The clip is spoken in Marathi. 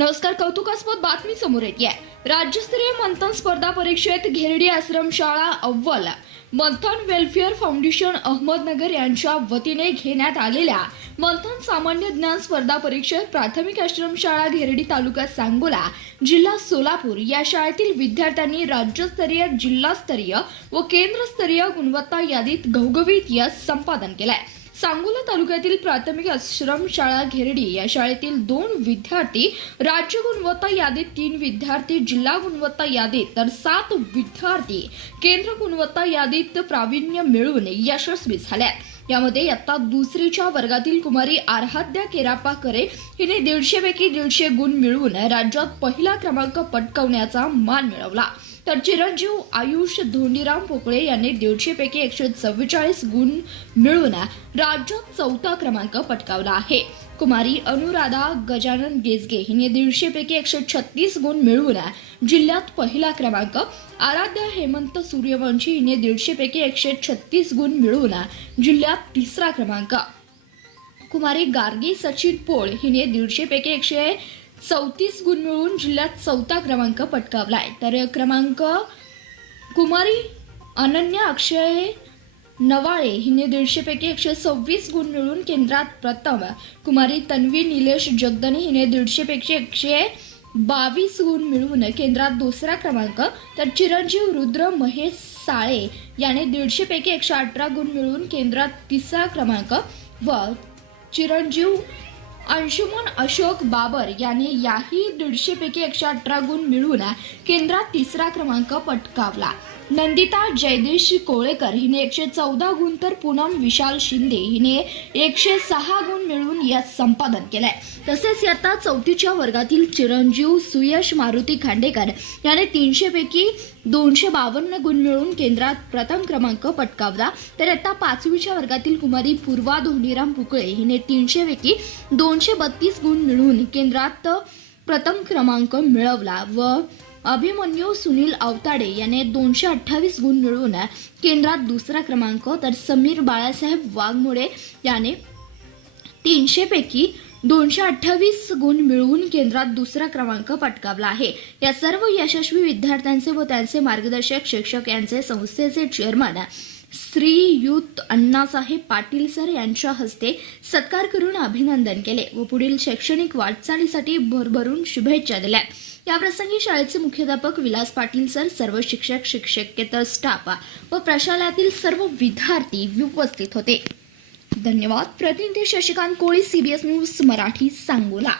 नमस्कार. कौतुकास्पद बातमी समोर येते आहे. राज्यस्तरीय मंथन स्पर्धा परीक्षेत घेरडी आश्रमशाळा अव्वल मंथन वेलफेअर फाउंडेशन अहमदनगर यांच्या वतीने घेण्यात आलेल्या मंथन सामान्य ज्ञान स्पर्धा परीक्षेत प्राथमिक आश्रमशाळा घेरडी तालुका सांगोला जिल्हा सोलापूर या शाळेतील विद्यार्थ्यांनी राज्यस्तरीय जिल्हास्तरीय व केंद्रस्तरीय गुणवत्ता यादीत घवघवीत यश संपादन केलंय. सांगोला तालुक्यातील प्राथमिक आश्रमशाळा घेरडी या शाळेतील 2 विद्यार्थी राज्य गुणवत्ता यादीत, 3 विद्यार्थी जिल्हा गुणवत्ता यादीत तर 7 विद्यार्थी केंद्र गुणवत्ता यादीत प्रावीण्य मिळवून यशस्वी झाले. यामध्ये इयत्ता दुसरीच्या वर्गातील कुमारी आराध्या केरापा करे हिने 150 पैकी 150 गुण मिळवून राज्यात पहिला क्रमांक पटकावण्याचा मान मिळवला. तर चिरंजीव आयुष धोंडीराम पोकळे यांनी 150 पैकी 144 गुण मिळवून राज्यात चौथा क्रमांक पटकावला आहे. कुमारी अनुराधा गजानन गेजगे हिने 150 पैकी 136 गुण मिळवून जिल्ह्यात पहिला क्रमांक, आराध्या हेमंत सूर्यवंशी हिने 150 पैकी 136 गुण मिळवून जिल्ह्यात तिसरा क्रमांक, कुमारी गार्गी सचिन पोळ हिने 150 पैकी 134 गुण मिळवून जिल्ह्यात चौथा क्रमांक पटकावलाय. तर क्रमांक कुमारी अनन्या अक्षय नवाळे हिने 150 पैकी 126 गुण मिळवून केंद्रात प्रथम, कुमारी तन्वी निलेश जगदने हिने 150 पैकी 122 गुण मिळवून केंद्रात दुसरा क्रमांक, तर चिरंजीव रुद्र महेश साळे याने 150 पैकी 118 गुण मिळवून केंद्रात तिसरा क्रमांक व चिरंजीव अंशुमन अशोक बाबर याने याही 150 पैकी 118 गुण मिळवून केंद्रात तिसरा क्रमांक पटकावला. नंदिता जयदेश कोळेकर हिने 114 गुण तर पूनम विशाल शिंदे हिने 106 गुण मिळवून यश संपादन केलंय. तसेच इयत्ता चौथीच्या वर्गातील चिरंजीव सुयश मारुती खांडेकर याने 300 पैकी 252 गुण मिळवून केंद्रात प्रथम क्रमांक पटकावला. तर इयत्ता 5वीच्या वर्गातील कुमारी पूर्वा धोंडीराम पुकळे हिने 300 पैकी 232 गुण मिळवून केंद्रात प्रथम क्रमांक मिळवला व अभिमन्यू सुनील अवताडे याने 228 गुण मिळवून केंद्रात दुसरा क्रमांक, तर समीर बाळासाहेब वाघमोडे याने 300 पैकी 228 गुण मिळवून केंद्रात दुसरा क्रमांक पटकावला आहे. या सर्व यशस्वी विद्यार्थ्यांचे व त्यांचे मार्गदर्शक शिक्षक यांचे संस्थेचे चेअरमन श्रीयुत अण्णासाहेब पाटील सर यांच्या हस्ते सत्कार करून अभिनंदन केले व पुढील शैक्षणिक वाटचालीसाठी भरभरून शुभेच्छा दिल्या. याप्रसंगी शाळेचे मुख्याध्यापक विलास पाटील सर, सर्व शिक्षक, शिक्षकेतर स्टाफ व प्रशालेतील सर्व विद्यार्थी उपस्थित होते. धन्यवाद. प्रतिनिधी शशिकांत कोळी, CBS न्यूज मराठी, सांगोला.